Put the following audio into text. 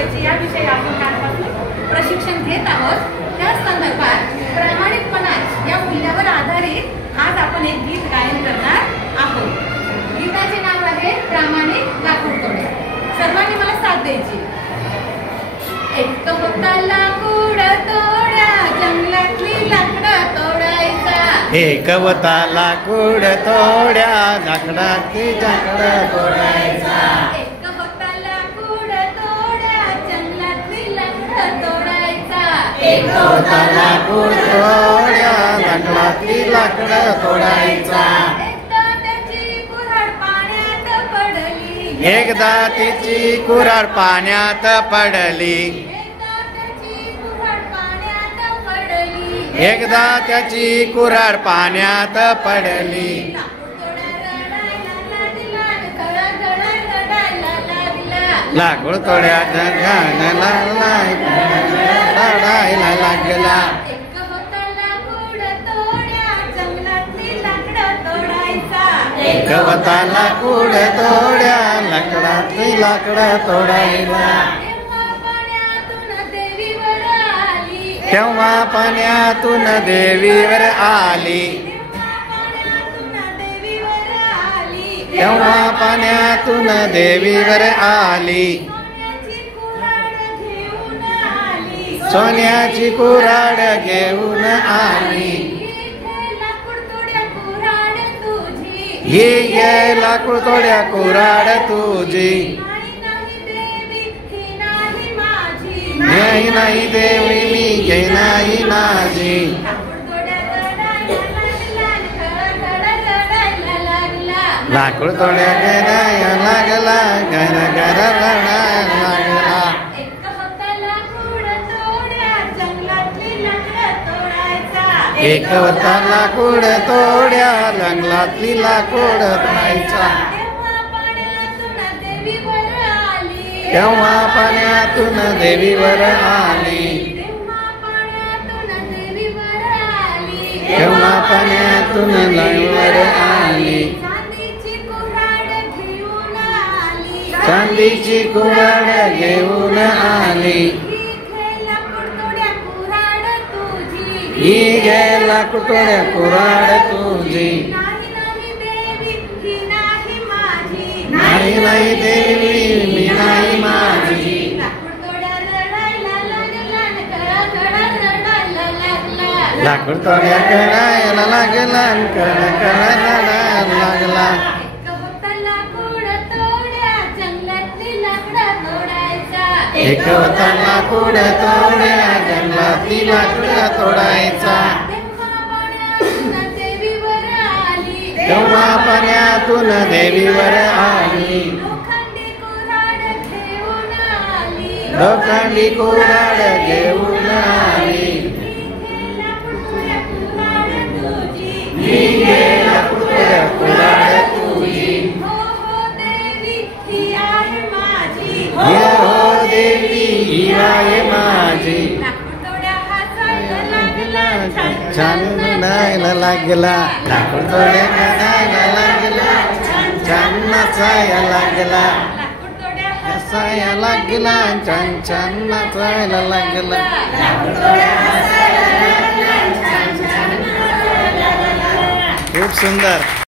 दाखवायची याविषयी आपण कालपासून प्रशिक्षण घेत आहोत। त्या संदर्भात प्रामाणिकपणा या मूल्यावर आधारित आज आपण एक गीत गायन करणार आहोत। गीताचे नाव आहे प्रामाणिक लाकूड तोडे। सर्वांनी मला साथ द्यायची। एक होता लाकूड तोड्या जंगलातली लाकडं तोडायचा। एक होता लाकूड तोड्या लाकडातली लाकडं तोडायचा। एक होता लाकूड तोड्या जंगलातली लाकडं तोडायचा। एक होता लाकूड तोड्या लाकडातली लाकडं तोडायचा। एकदा तिची कुऱ्हाड पाण्यात पडली। एकदा त्याची कुऱ्हाड पाण्यात पडली। लाकूड तोड्या रडायला लागला। एक होता लाकूड तोड्या लाकडातली लाकडं तोडायला। तेव्हा पाण्यातून देवीवर आली। तेव्हा पाण्यातून देवीवर आली। सोन्याची कुऱ्हाड घेऊन आली। ही घे लाकूड तोड्या कुऱ्हाड तुझी। नाही नाही देवी मी घे नाही माझी। लाकूड तोड्या करायला लागला घर घर रडायला लागला। एक होता लाकूड तोड्या जंगलातली लाकूड तोडायचा। तेव्हा पाण्यातून देवीवर आली। तेव्हा पाण्यातून देवीवर आली। चांदीची कुऱ्हाड घेऊन आली। ही घे लाकूड तोड्या कुऱ्हाड तुझी। नाही नाही देवी मी नाही माझी। लाकूड तोड्या करायला लागला कळ कळ रडायला लागला। एक होता लाकूड तोड्या जंगलातली लाकडं तोडायचा। तेव्हा पाण्यातून देवीवर आली। लोखंडी कुऱ्हाड घेऊन आली। ही घे लाकूड तोड्या कुऱ्हाड तुझी। ये हो देवी ही आहे माझी। छान नाचायला लागला। लाकूड तोड्या नाचायला लागला। छान नाचायला लागला। हसायला लागला छान छान नाचायला लागला। खूप सुंदर।